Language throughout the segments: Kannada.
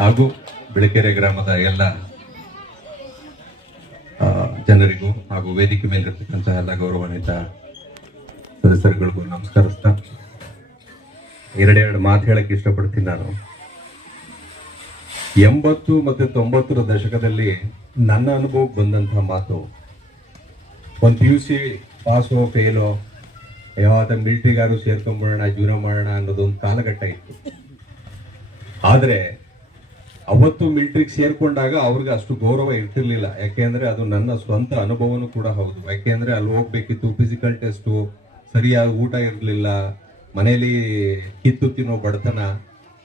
ಹಾಗೂ ಬಿಳಕೆರೆ ಗ್ರಾಮದ ಎಲ್ಲ ಜನರಿಗೂ ಹಾಗೂ ವೇದಿಕೆ ಮೇಲಿರ್ತಕ್ಕಂತಹ ಎಲ್ಲ ಗೌರವಾನ್ವಿತ ಸದಸ್ಯರುಗಳಿಗೂ ನಮಸ್ಕರಿಸ್ತಾ ಎರಡೆರಡು ಮಾತು ಹೇಳಕ್ಕೆ ಇಷ್ಟಪಡ್ತೀನಿ. ನಾನು 80 ಮತ್ತು 90ರ ದಶಕದಲ್ಲಿ ನನ್ನ ಅನುಭವಕ್ಕೆ ಬಂದಂತಹ ಮಾತು, ಒಂದು PUC ಪಾಸೋ ಫೇಲೋ ಯಾವಾಗ ಮಿಲಿಟರಿಗಾರು ಸೇರ್ಕೊಂಡ್ಬಿಡೋಣ, ಜೀವನ ಮಾಡೋಣ ಅನ್ನೋದೊಂದು ಕಾಲಘಟ್ಟ ಇತ್ತು. ಆದರೆ ಅವತ್ತು ಮಿಲಿಟರಿಗೆ ಸೇರ್ಕೊಂಡಾಗ ಅವ್ರಿಗೆ ಅಷ್ಟು ಗೌರವ ಇರ್ತಿರ್ಲಿಲ್ಲ. ಯಾಕೆಂದ್ರೆ ಅದು ನನ್ನ ಸ್ವಂತ ಅನುಭವನೂ ಕೂಡ ಹೌದು. ಯಾಕೆಂದ್ರೆ ಅಲ್ಲಿ ಹೋಗ್ಬೇಕಿತ್ತು, ಫಿಸಿಕಲ್ ಟೆಸ್ಟು, ಸರಿಯಾಗಿ ಊಟ ಇರಲಿಲ್ಲ, ಮನೇಲಿ ಕಿತ್ತು ತಿನ್ನೋ ಬಡತನ,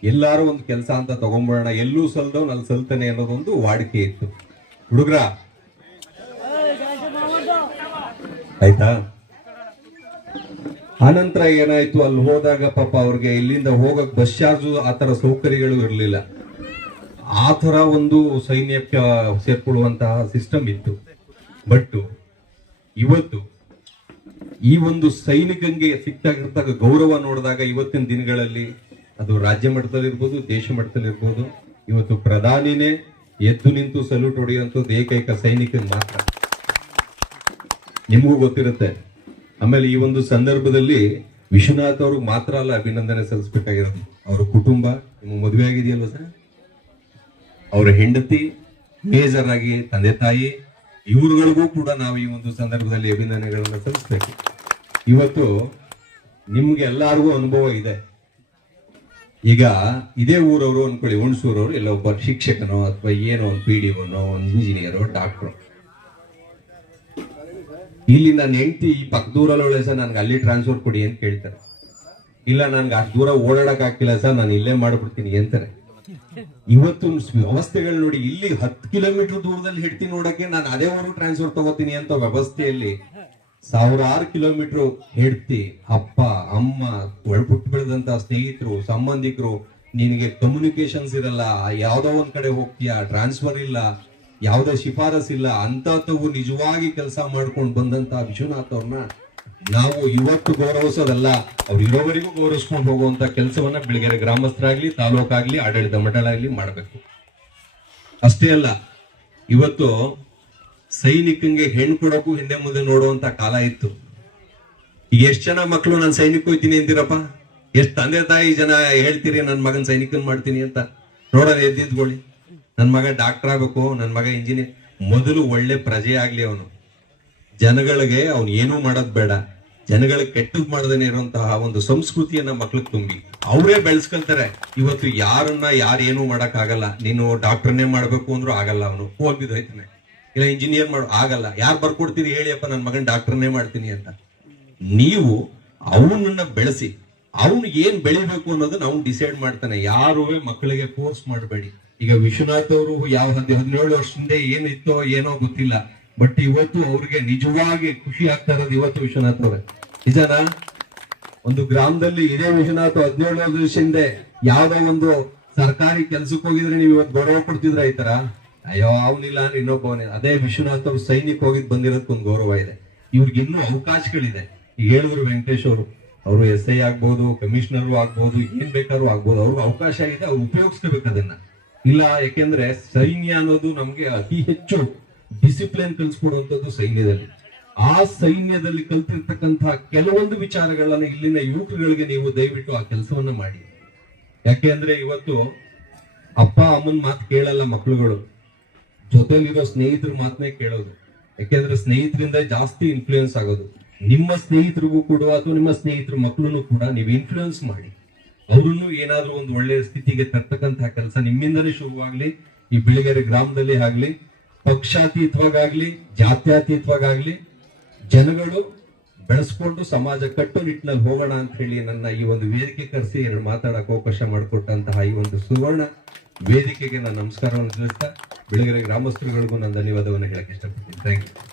ಎಲ್ಲಾರು ಒಂದು ಕೆಲಸ ಅಂತ ತಗೊಂಡ್ಬಿಡೋಣ, ಎಲ್ಲೂ ಸಲ್ದವ್ ಅಲ್ಲಿ ಸಲ್ತಾನೆ ಅನ್ನೋದೊಂದು ವಾಡಿಕೆ ಇತ್ತು. ಹುಡುಗ್ರ ಆಯ್ತಾ? ಆನಂತರ ಏನಾಯ್ತು, ಅಲ್ಲಿ ಹೋದಾಗ ಪಾಪ ಅವ್ರಿಗೆ ಇಲ್ಲಿಂದ ಹೋಗಕ್ ಬಸ್ ಚಾರ್ಜು ಆತರ ಸೌಕರ್ಯಗಳು ಇರಲಿಲ್ಲ. ಆ ತರ ಒಂದು ಸೈನ್ಯಕ್ಕೆ ಸೇರ್ಕೊಳ್ಳುವಂತಹ ಸಿಸ್ಟಮ್ ಇತ್ತು. ಬಟ್ ಇವತ್ತು ಈ ಒಂದು ಸೈನಿಕಂಗೆ ಸಿಕ್ತಾಗಿರ್ತಾಗ ಗೌರವ ನೋಡಿದಾಗ ಇವತ್ತಿನ ದಿನಗಳಲ್ಲಿ ಅದು ರಾಜ್ಯ ಮಟ್ಟದಲ್ಲಿ ಇರ್ಬೋದು, ದೇಶ ಮಟ್ಟದಲ್ಲಿ ಇರ್ಬೋದು, ಇವತ್ತು ಪ್ರಧಾನಿನೇ ಎದ್ದು ನಿಂತು ಸಲ್ಯೂಟ್ ಹೊಡೆಯುವಂಥದ್ದು ಏಕೈಕ ಸೈನಿಕನ್ ಮಾತ್ರ. ನಿಮಗೂ ಗೊತ್ತಿರುತ್ತೆ. ಆಮೇಲೆ ಈ ಒಂದು ಸಂದರ್ಭದಲ್ಲಿ ವಿಶ್ವನಾಥ್ ಅವ್ರಿಗೆ ಮಾತ್ರ ಅಲ್ಲ ಅಭಿನಂದನೆ ಸಲ್ಲಿಸಬೇಕಾಗಿರೋದು, ಅವ್ರ ಕುಟುಂಬ. ನಿಮ್ಗೆ ಮದುವೆ ಆಗಿದೆಯಲ್ವ ಸರ್? ಅವರ ಹೆಂಡತಿ, ಮೇಜರ್ ಆಗಿ ತಂದೆ ತಾಯಿ, ಇವ್ರುಗಳಿಗೂ ಕೂಡ ನಾವು ಈ ಒಂದು ಸಂದರ್ಭದಲ್ಲಿ ಅಭಿನಂದನೆಗಳನ್ನ ಸಲ್ಲಿಸಬೇಕು. ಇವತ್ತು ನಿಮ್ಗೆ ಎಲ್ಲರಿಗೂ ಅನುಭವ ಇದೆ. ಈಗ ಇದೇ ಊರವರು ಅನ್ಕೊಳ್ಳಿ, ಹುಣಸೂರವರು, ಎಲ್ಲ ಒಬ್ಬ ಶಿಕ್ಷಕನೋ ಅಥವಾ ಏನೋ ಒಂದು PDOನೋ, ಒಂದು ಇಂಜಿನಿಯರೋ, ಡಾಕ್ಟ್ರು. ಇಲ್ಲಿ ನನ್ನ ಹೆಂಡತಿ ಈ ಪಕ್ಕದೂರಲ್ಲಿ ಸರ್ ನನ್ಗೆ ಅಲ್ಲಿ ಟ್ರಾನ್ಸ್ಫರ್ ಕೊಡಿ ಅಂತ ಕೇಳ್ತಾರೆ. ಇಲ್ಲ ನನ್ಗೆ ಅಷ್ಟು ದೂರ ಓಡಾಡಕ್ ಆಗ್ತಿಲ್ಲ ಸರ್, ನಾನು ಇಲ್ಲೇ ಮಾಡ್ಬಿಡ್ತೀನಿ ಅಂತಾರೆ. ಇವತ್ತು ವ್ಯವಸ್ಥೆಗಳು ನೋಡಿ, ಇಲ್ಲಿ 10 ಕಿಲೋಮೀಟರ್ ದೂರದಲ್ಲಿ ಹೆಂಡತಿ ನೋಡಕ್ಕೆ ನಾನು ಅದೇ ಊರು ಟ್ರಾನ್ಸ್ಫರ್ ತಗೋತೀನಿ ಅಂತ ವ್ಯವಸ್ಥೆಯಲ್ಲಿ ಸಾವಿರಾರು ಕಿಲೋಮೀಟರ್ ಹೆಂಡತಿ, ಅಪ್ಪ, ಅಮ್ಮ, ಒಳಪುಟ್ಟು ಬೆಳೆದಂತ ಸ್ನೇಹಿತರು, ಸಂಬಂಧಿಕರು, ನಿನಗೆ ಕಮ್ಯುನಿಕೇಶನ್ಸ್ ಇರಲ್ಲ, ಯಾವ್ದೋ ಒಂದ್ ಕಡೆ ಹೋಗ್ತೀಯಾ, ಟ್ರಾನ್ಸ್ಫರ್ ಇಲ್ಲ, ಯಾವುದೇ ಶಿಫಾರಸ್ ಇಲ್ಲ, ಅಂತವು ನಿಜವಾಗಿ ಕೆಲಸ ಮಾಡ್ಕೊಂಡು ಬಂದಂತ ವಿಶ್ವನಾಥ್ ಅವ್ರನ್ನ ನಾವು ಇವತ್ತು ಗೌರವಿಸೋದಲ್ಲ, ಅವ್ರು ಇರೋವರೆಗೂ ಗೌರವಿಸ್ಕೊಂಡು ಹೋಗುವಂತ ಕೆಲಸವನ್ನ ಬಿಳಗೆರೆ ಗ್ರಾಮಸ್ಥರಾಗ್ಲಿ, ತಾಲೂಕಾಗ್ಲಿ, ಆಡಳಿತ ಮಂಡಳಾಗ್ಲಿ ಮಾಡ್ಬೇಕು. ಅಷ್ಟೇ ಅಲ್ಲ, ಇವತ್ತು ಸೈನಿಕಂಗೆ ಹೆಣ್ಣು ಕೊಡೋಕು ಹಿಂದೆ ಮುಂದೆ ನೋಡುವಂತ ಕಾಲ ಇತ್ತು. ಈಗ ಎಷ್ಟು ಜನ ಮಕ್ಕಳು ನಾನು ಸೈನಿಕ ಹೋಗ್ತೀನಿ ಅಂತೀರಪ್ಪ? ಎಷ್ಟು ತಂದೆ ತಾಯಿ ಜನ ಹೇಳ್ತೀರಿ ನನ್ನ ಮಗನ್ ಸೈನಿಕನ್ ಮಾಡ್ತೀನಿ ಅಂತ? ನೋಡೋಣ, ಎದ್ದಿದ್ಕೊಳ್ಳಿ. ನನ್ನ ಮಗ ಡಾಕ್ಟರ್ ಆಗ್ಬೇಕು, ನನ್ನ ಮಗ ಇಂಜಿನಿಯರ್. ಮೊದಲು ಒಳ್ಳೆ ಪ್ರಜೆ ಆಗ್ಲಿ ಅವನು. ಜನಗಳಿಗೆ ಅವನು ಏನೂ ಮಾಡೋದ್ ಬೇಡ, ಜನಗಳಿಗೆ ಕೆಟ್ಟದ್ ಮಾಡದೇನೆ ಇರುವಂತಹ ಒಂದು ಸಂಸ್ಕೃತಿಯನ್ನ ಮಕ್ಳಿಗೆ ತುಂಬಿ ಅವರೇ ಬೆಳೆಸ್ಕೊಳ್ತಾರೆ. ಇವತ್ತು ಯಾರನ್ನ ಯಾರೇನು ಮಾಡಕ್ ಆಗಲ್ಲ. ನೀನು ಡಾಕ್ಟರ್ನೇ ಮಾಡ್ಬೇಕು ಅಂದ್ರೂ ಆಗಲ್ಲ, ಅವನು ಹೋಗ್ಬಿದ್ದೋಯ್ತಾನೆ. ಇಲ್ಲ ಇಂಜಿನಿಯರ್ ಮಾಡು, ಆಗಲ್ಲ. ಯಾರು ಬರ್ಕೊಡ್ತೀರಿ ಹೇಳಿಯಪ್ಪ ನನ್ನ ಮಗನ್ ಡಾಕ್ಟರ್ನೇ ಮಾಡ್ತೀನಿ ಅಂತ? ನೀವು ಅವನನ್ನ ಬೆಳೆಸಿ, ಅವನು ಏನ್ ಬೆಳಿಬೇಕು ಅನ್ನೋದನ್ನ ಅವ್ನು ಡಿಸೈಡ್ ಮಾಡ್ತಾನೆ. ಯಾರು ಮಕ್ಕಳಿಗೆ ಫೋರ್ಸ್ ಮಾಡಬೇಡಿ. ಈಗ ವಿಶ್ವನಾಥ್ ಅವರು ಯಾವ 17 ವರ್ಷದಿಂದ ಏನಿತ್ತೋ ಏನೋ ಗೊತ್ತಿಲ್ಲ, ಬಟ್ ಇವತ್ತು ಅವ್ರಿಗೆ ನಿಜವಾಗಿ ಖುಷಿ ಆಗ್ತಾ ಇರೋದು ಇವತ್ತು ವಿಶ್ವನಾಥ್ ಅವರೇ. ನಿಜನಾ? ಒಂದು ಗ್ರಾಮದಲ್ಲಿ ಇದೇ ವಿಶ್ವನಾಥ್ 17 ವರ್ಷದಿಂದ ಯಾವ್ದೋ ಒಂದು ಸರ್ಕಾರಿ ಕೆಲ್ಸಕ್ಕೆ ಹೋಗಿದ್ರೆ ನೀವು ಇವತ್ತು ಗೌರವ ಕೊಡ್ತಿದ್ರ ಈ ತರ? ಅಯ್ಯೋ ಅವನಿಲ್ಲ ಅಂದ್ರೆ ಇನ್ನೊಬ್ಬವನೇ. ಅದೇ ವಿಶ್ವನಾಥ್ ಅವ್ರು ಸೈನಿಕ ಹೋಗಿದ್ ಬಂದಿರೋದಕ್ಕೊಂದು ಗೌರವ ಇದೆ. ಇವ್ರಿಗೆ ಇನ್ನೂ ಅವಕಾಶಗಳಿದೆ. ಈಗ ಹೇಳಿದ್ರು ವೆಂಕಟೇಶ್ ಅವರು SI ಆಗ್ಬೋದು, ಕಮಿಷನರು ಆಗ್ಬೋದು, ಏನ್ ಬೇಕಾದ್ರೂ ಆಗ್ಬೋದು. ಅವ್ರಿಗೆ ಅವಕಾಶ ಇದೆ, ಅವ್ರು ಉಪಯೋಗಿಸ್ಕೋಬೇಕು ಅದನ್ನ. ಇಲ್ಲ, ಯಾಕೆಂದ್ರೆ ಸೈನ್ಯ ಅನ್ನೋದು ನಮ್ಗೆ ಅತಿ ಹೆಚ್ಚು ಡಿಸಿಪ್ಲಿನ್ ಕಲಿಸ್ಕೊಡುವಂಥದ್ದು ಸೈನ್ಯದಲ್ಲಿ. ಆ ಸೈನ್ಯದಲ್ಲಿ ಕಲ್ತಿರ್ತಕ್ಕಂತಹ ಕೆಲವೊಂದು ವಿಚಾರಗಳನ್ನ ಇಲ್ಲಿನ ಯುವಕರುಗಳಿಗೆ ನೀವು ದಯವಿಟ್ಟು ಆ ಕೆಲಸವನ್ನ ಮಾಡಿ. ಯಾಕೆಂದ್ರೆ ಇವತ್ತು ಅಪ್ಪ ಅಮ್ಮನ ಮಾತು ಕೇಳಲ್ಲ ಮಕ್ಕಳುಗಳು, ಜೊತೆಲಿರೋ ಸ್ನೇಹಿತರ ಮಾತನ್ನೇ ಕೇಳೋದು. ಯಾಕೆಂದ್ರೆ ಸ್ನೇಹಿತರಿಂದ ಜಾಸ್ತಿ ಇನ್ಫ್ಲೂಯೆನ್ಸ್ ಆಗೋದು. ನಿಮ್ಮ ಸ್ನೇಹಿತರಿಗೂ ಕೂಡ ಅಥವಾ ನಿಮ್ಮ ಸ್ನೇಹಿತರ ಮಕ್ಕಳನ್ನು ಕೂಡ ನೀವು ಇನ್ಫ್ಲೂಯೆನ್ಸ್ ಮಾಡಿ, ಅವ್ರನ್ನು ಏನಾದ್ರೂ ಒಂದು ಒಳ್ಳೆಯ ಸ್ಥಿತಿಗೆ ತರ್ತಕ್ಕಂತಹ ಕೆಲಸ ನಿಮ್ಮಿಂದಲೇ ಶುರುವಾಗ್ಲಿ. ಈ ಬಿಳಗೆರೆ ಗ್ರಾಮದಲ್ಲಿ ಆಗ್ಲಿ, ಪಕ್ಷಾತೀತವಾಗಲಿ, ಜಾತ್ಯತೀತವಾಗಲಿ ಜನಗಳು ಬೆಳೆಸ್ಕೊಂಡು ಸಮಾಜ ಕಟ್ಟುನಿಟ್ಟಿನಲ್ಲಿ ಹೋಗೋಣ ಅಂತ ಹೇಳಿ ನನ್ನ ಈ ಒಂದು ವೇದಿಕೆ ಕರೆಸಿ 2 ಮಾತಾಡಕ್ಕೆ ಅವಕಾಶ ಮಾಡಿಕೊಟ್ಟಂತಹ ಈ ಒಂದು ಸುವರ್ಣ ವೇದಿಕೆಗೆ ನಾನು ನಮಸ್ಕಾರವನ್ನು ತಿಳಿಸ್ತಾ ಬಿಳಗೆರೆ ಗ್ರಾಮಸ್ಥರುಗಳಿಗೂ ನಾನು ಧನ್ಯವಾದವನ್ನು ಹೇಳಕ್ಕೆ ಇಷ್ಟಪಡ್ತೀನಿ. Thank you.